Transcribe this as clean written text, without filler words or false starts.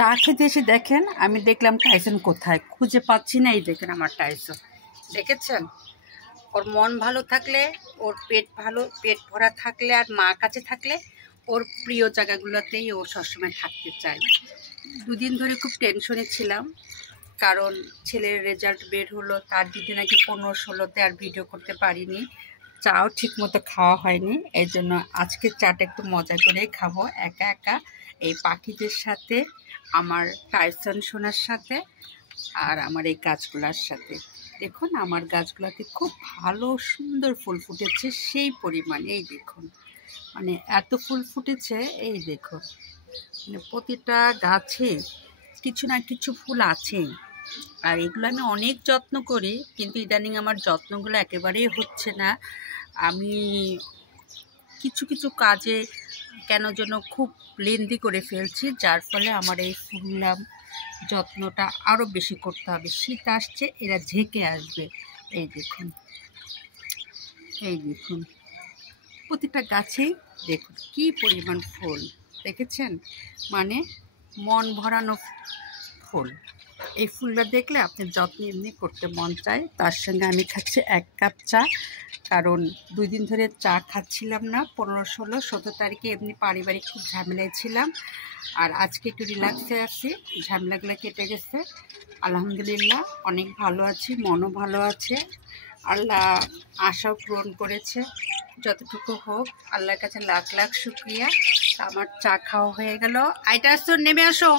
চা খেতে এসে দেখেন আমি দেখলাম টাইসন কোথায়, খুঁজে পাচ্ছি না। এই দেখেন আমার টাইসন, দেখেছেন? ওর মন ভালো থাকলে, ওর পেট ভরা থাকলে আর মা কাছে থাকলে ওর প্রিয় জায়গাগুলোতেই ও সবসময় থাকতে চায়। দুদিন ধরে খুব টেনশনে ছিলাম, কারণ ছেলের রেজাল্ট বের হলো, তার দিদি নাকি 15-16তে আর ভিডিও করতে পারিনি, চাও ঠিক মতো খাওয়া হয়নি। এই জন্য আজকে চাটা একটু মজা করে খাবো একা একা এই পাখিদের সাথে, আমার টাইসন সোনার সাথে আর আমার এই গাছগুলোর সাথে। দেখুন আমার গাছগুলোতে খুব ভালো সুন্দর ফুল ফুটেছে সেই পরিমাণে। এই দেখুন মানে এত ফুল ফুটেছে, এই দেখুন মানে প্রতিটা গাছে কিছু না কিছু ফুল আছেই। আর এগুলো আমি অনেক যত্ন করি, কিন্তু ইদানিং আমার যত্নগুলো একেবারেই হচ্ছে না। আমি কিছু কিছু কাজে কেন যেন খুব লেন্দি করে ফেলছি, যার ফলে আমার এই ফুললাম যত্নটা আরও বেশি করতে হবে। শীত আসছে, এরা ঝেঁকে আসবে। এই দেখুন, এই দেখুন প্রতিটা গাছেই দেখুন কি পরিমাণ ফুল, দেখেছেন? মানে মন ভরানো ফুল। এই ফুলটা দেখলে আপনার যত্ন এমনি করতে মন চায়। তার সঙ্গে আমি খাচ্ছি 1 কাপ চা, কারণ 2 দিন ধরে চা খাচ্ছিলাম না। 15, 16, 17 তারিখে এমনি পারিবারিক খুব ঝামেলায় ছিলাম, আর আজকে একটু রিল্যাক্সে আছি, ঝামেলাগুলো কেটে গেছে আলহামদুলিল্লাহ। অনেক ভালো আছি, মনও ভালো আছে, আল্লাহ আশাও পূরণ করেছে। যতটুকু হোক আল্লাহর কাছে লাখ লাখ শুক্রিয়া। আমার চা খাওয়া হয়ে গেল। আইটা আসো, নেমে আসো।